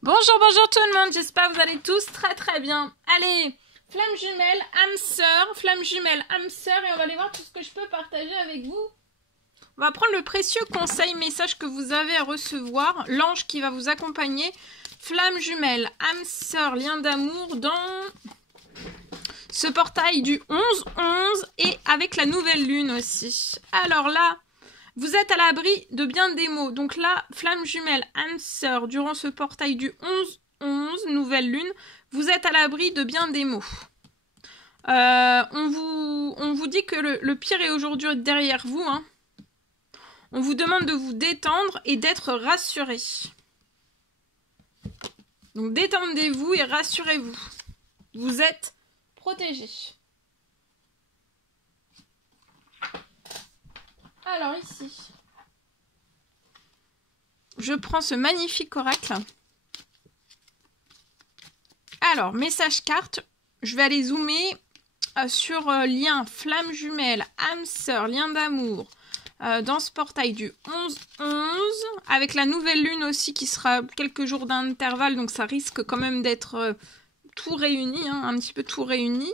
Bonjour, bonjour tout le monde, j'espère que vous allez tous très bien. Allez, flamme jumelle, âme sœur, et on va aller voir tout ce que je peux partager avec vous. On va prendre le précieux conseil, message que vous avez à recevoir, l'ange qui va vous accompagner. Flamme jumelle, âme sœur, lien d'amour dans ce portail du 11-11 et avec la nouvelle lune aussi. Alors là, vous êtes à l'abri de bien des mots. Donc là, flamme jumelle, âme sœur, durant ce portail du 11-11, nouvelle lune, vous êtes à l'abri de bien des mots. On vous dit que le pire est aujourd'hui derrière vous. Hein. On vous demande de vous détendre et d'être rassuré. Donc détendez-vous et rassurez-vous. Vous êtes protégés. Alors ici, je prends ce magnifique oracle. Alors, message carte, je vais aller zoomer sur lien, flamme jumelle, âme sœur, lien d'amour, dans ce portail du 11-11, avec la nouvelle lune aussi qui sera quelques jours d'intervalle, donc ça risque quand même d'être tout réuni, hein, un petit peu tout réuni.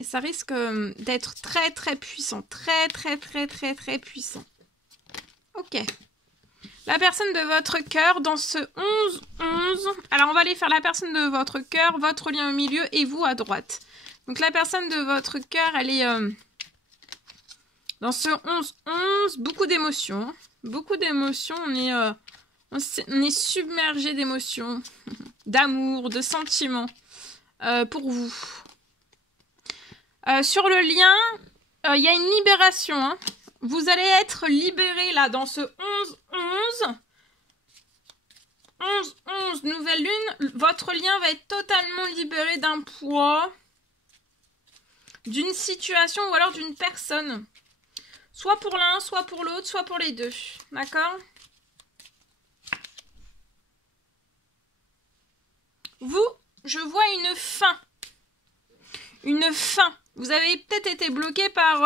Et ça risque d'être très puissant. Très puissant. Ok. La personne de votre cœur dans ce 11-11. Alors, on va aller faire la personne de votre cœur, votre lien au milieu et vous à droite. Donc, la personne de votre cœur, elle est dans ce 11-11. Beaucoup d'émotions. Beaucoup d'émotions. On est submergé d'émotions, d'amour, de sentiments pour vous. Sur le lien, il y a une libération. Hein. Vous allez être libéré là dans ce 11-11. 11-11, nouvelle lune. Votre lien va être totalement libéré d'un poids, d'une situation ou alors d'une personne. Soit pour l'un, soit pour l'autre, soit pour les deux. D'accord ? Vous, je vois une fin. Une fin. Vous avez peut-être été bloqué par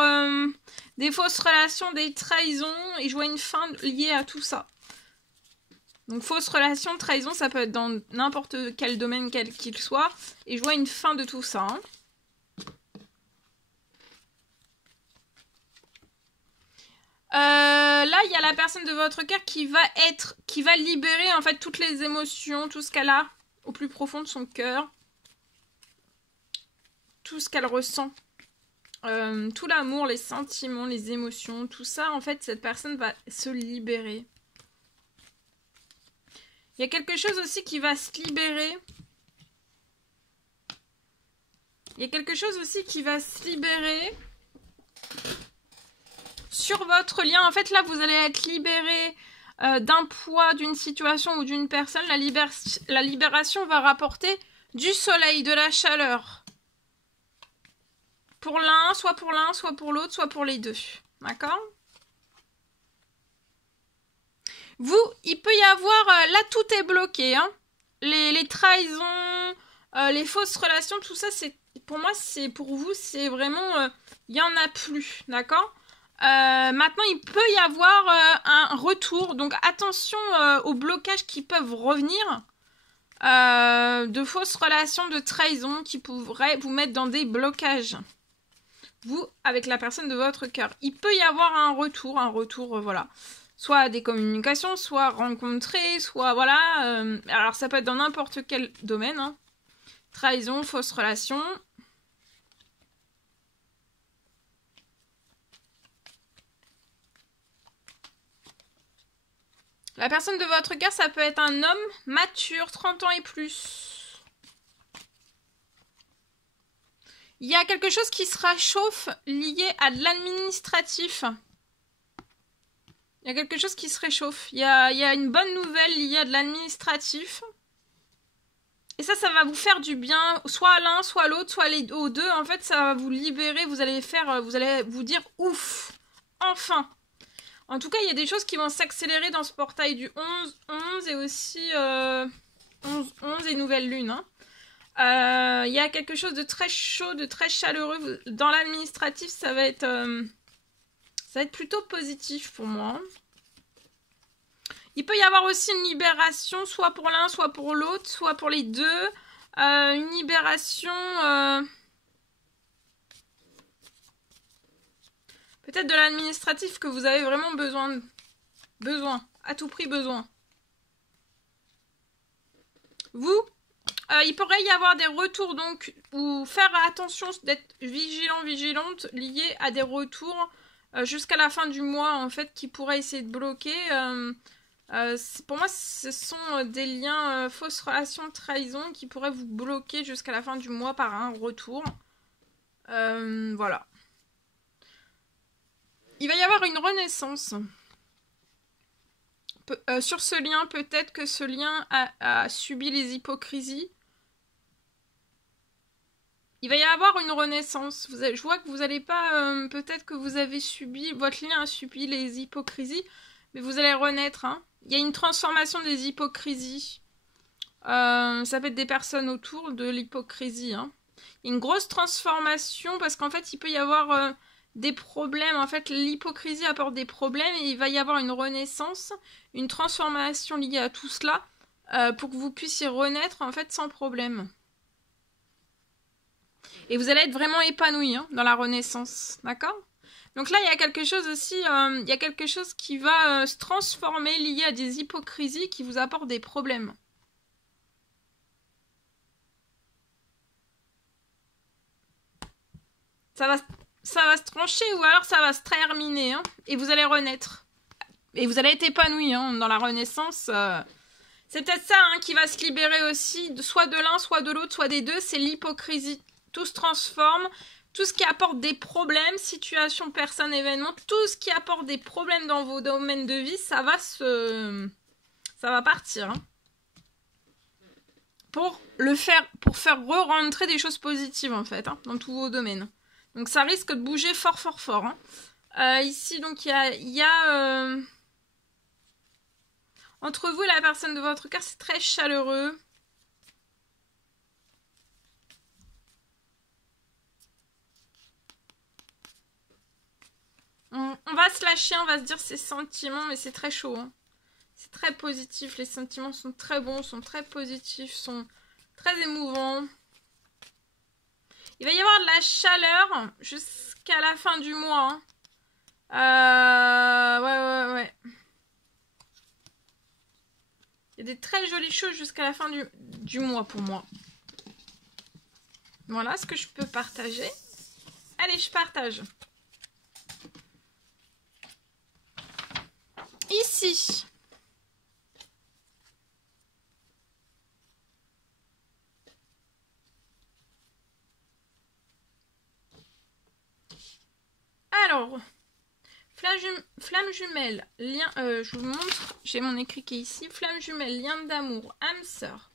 des fausses relations, des trahisons, et je vois une fin liée à tout ça. Donc fausses relations, trahison, ça peut être dans n'importe quel domaine quel qu'il soit, et je vois une fin de tout ça. Hein. Là, il y a la personne de votre cœur qui va libérer en fait toutes les émotions, tout ce qu'elle a au plus profond de son cœur. Tout ce qu'elle ressent, tout l'amour, les sentiments, les émotions, tout ça, en fait, cette personne va se libérer. Il y a quelque chose aussi qui va se libérer. Il y a quelque chose aussi qui va se libérer sur votre lien. En fait, là, vous allez être libéré d'un poids, d'une situation ou d'une personne. La libération va rapporter du soleil, de la chaleur. Pour l'un, soit pour l'autre, soit pour les deux. D'accord ? Vous, il peut y avoir... là, tout est bloqué. Hein. Les trahisons, les fausses relations, tout ça, c'est pour moi, c'est pour vous, c'est vraiment... il n'y en a plus. D'accord ? Maintenant, il peut y avoir un retour. Donc, attention aux blocages qui peuvent revenir. De fausses relations, de trahison qui pourraient vous mettre dans des blocages. Vous, avec la personne de votre cœur. Il peut y avoir un retour, voilà. Soit des communications, soit rencontrer, soit, voilà. Alors, ça peut être dans n'importe quel domaine. Hein. Trahison, fausse relation. La personne de votre cœur, ça peut être un homme mature, 30 ans et plus. Il y a quelque chose qui se réchauffe lié à de l'administratif. Il y a quelque chose qui se réchauffe. Il y a une bonne nouvelle liée à de l'administratif. Et ça va vous faire du bien. Soit à l'un, soit à l'autre, soit aux deux. En fait, ça va vous libérer. Vous allez vous dire ouf. Enfin. En tout cas, il y a des choses qui vont s'accélérer dans ce portail du 11-11 et aussi 11-11 et nouvelle lune. Hein. Il y a quelque chose de très chaud, de très chaleureux. Dans l'administratif, ça va être plutôt positif pour moi. Il peut y avoir aussi une libération, soit pour l'un, soit pour l'autre, soit pour les deux. Une libération... peut-être de l'administratif que vous avez vraiment besoin. Besoin. À tout prix besoin. Vous, il pourrait y avoir des retours, donc, ou faire attention d'être vigilant, vigilante, lié à des retours jusqu'à la fin du mois, en fait, qui pourraient essayer de bloquer. Pour moi, ce sont des liens fausses relations, trahison qui pourraient vous bloquer jusqu'à la fin du mois par un retour. Voilà. Il va y avoir une renaissance. Sur ce lien, peut-être que ce lien a subi les hypocrisies. Il va y avoir une renaissance. Je vois que vous n'allez pas... peut-être que vous avez subi... Votre lien a subi les hypocrisies, mais vous allez renaître. Hein. Il y a une transformation des hypocrisies. Ça peut être des personnes autour de l'hypocrisie. Hein. Il y a une grosse transformation parce qu'en fait, il peut y avoir des problèmes. En fait, l'hypocrisie apporte des problèmes et il va y avoir une renaissance, une transformation liée à tout cela pour que vous puissiez renaître en fait sans problème. Et vous allez être vraiment épanoui hein, dans la renaissance, d'accord? Donc là, il y a quelque chose aussi, il y a quelque chose qui va se transformer lié à des hypocrisies qui vous apportent des problèmes. Ça va se trancher ou alors ça va se terminer hein, et vous allez renaître. Et vous allez être épanoui hein, dans la renaissance. C'est peut-être ça hein, qui va se libérer aussi, soit de l'un, soit de l'autre, soit des deux, c'est l'hypocrisie. Tout se transforme, tout ce qui apporte des problèmes, situations, personnes, événements, tout ce qui apporte des problèmes dans vos domaines de vie, ça va partir. Hein. Pour faire re-rentrer des choses positives en fait, hein, dans tous vos domaines. Donc ça risque de bouger fort, fort, fort. Hein. Ici, donc il y a entre vous et la personne de votre cœur, c'est très chaleureux. On va se lâcher, on va se dire ses sentiments, mais c'est très chaud. Hein. C'est très positif, les sentiments sont très bons, sont très positifs, sont très émouvants. Il va y avoir de la chaleur jusqu'à la fin du mois. Hein. Ouais. Il y a des très jolies choses jusqu'à la fin du mois pour moi. Voilà ce que je peux partager. Allez, je partage. Ici. Alors, flamme jumelle, lien, je vous montre, j'ai mon écrit qui est ici. Flamme jumelle, lien d'amour, âme sœur.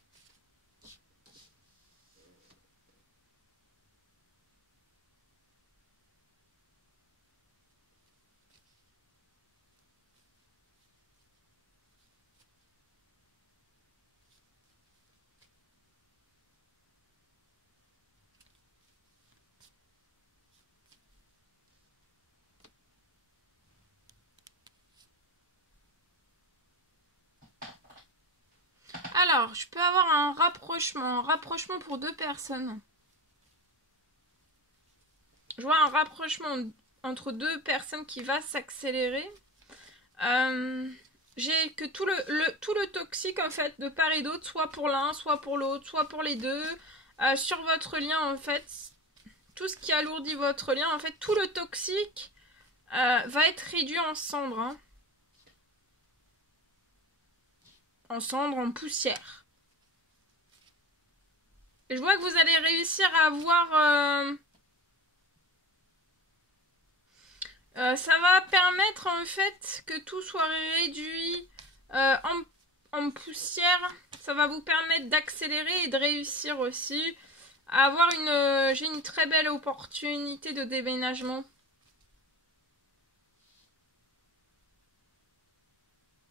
Alors, je peux avoir un rapprochement pour deux personnes. Je vois un rapprochement entre deux personnes qui va s'accélérer. J'ai que tout le toxique en fait de part et d'autre, soit pour l'un, soit pour l'autre, soit pour les deux, sur votre lien en fait, tout ce qui alourdit votre lien, en fait, tout le toxique va être réduit en cendres. Hein. En cendres, en poussière. Et je vois que vous allez réussir à avoir... ça va permettre en fait que tout soit réduit en poussière. Ça va vous permettre d'accélérer et de réussir aussi à avoir j'ai une très belle opportunité de déménagement.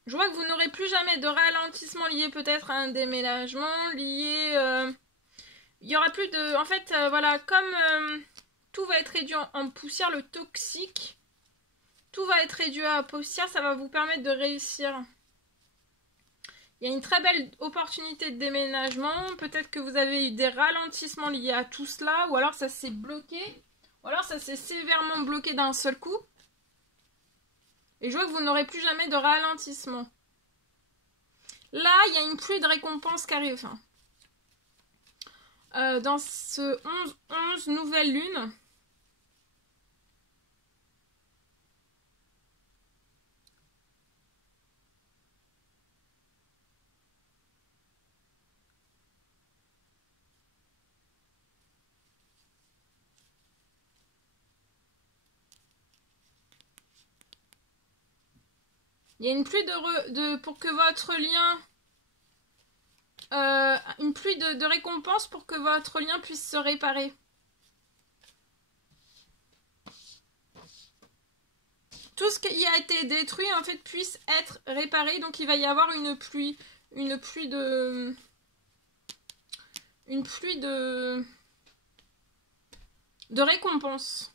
Je vois que vous n'aurez plus jamais de ralentissement lié peut-être à un déménagement, lié... il y aura plus de... En fait, voilà, comme tout va être réduit en poussière, le toxique, tout va être réduit à poussière, ça va vous permettre de réussir. Il y a une très belle opportunité de déménagement. Peut-être que vous avez eu des ralentissements liés à tout cela. Ou alors ça s'est bloqué. Ou alors ça s'est sévèrement bloqué d'un seul coup. Et je vois que vous n'aurez plus jamais de ralentissement. Là, il y a une pluie de récompenses qui arrive. Dans ce 11 nouvelle lune. Il y a une pluie pour que votre lien... une pluie de récompenses pour que votre lien puisse se réparer. Tout ce qui a été détruit, en fait, puisse être réparé. Donc, il va y avoir une pluie de récompenses.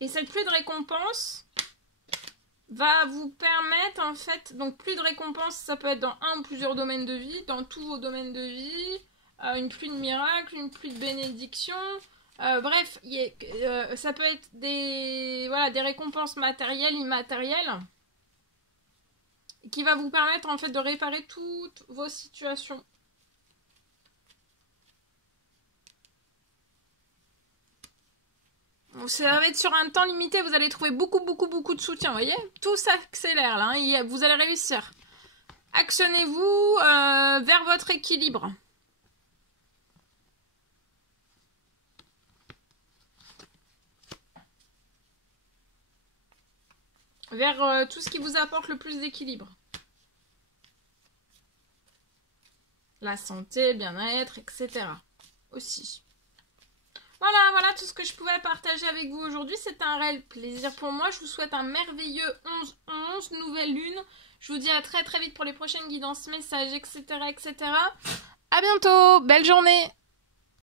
Et cette pluie de récompenses va vous permettre, en fait, donc pluie de récompenses, ça peut être dans un ou plusieurs domaines de vie, dans tous vos domaines de vie, une pluie de miracles, une pluie de bénédictions, bref, ça peut être des récompenses matérielles, immatérielles, qui va vous permettre, en fait, de réparer toutes vos situations. Ça va être sur un temps limité, vous allez trouver beaucoup de soutien, vous voyez? Tout s'accélère là, hein, vous allez réussir. Actionnez-vous vers votre équilibre. Vers tout ce qui vous apporte le plus d'équilibre. La santé, bien-être, etc. Aussi. Voilà tout ce que je pouvais partager avec vous aujourd'hui. C'était un réel plaisir pour moi. Je vous souhaite un merveilleux 11-11, nouvelle lune. Je vous dis à très vite pour les prochaines guidances, messages, etc. À bientôt, belle journée.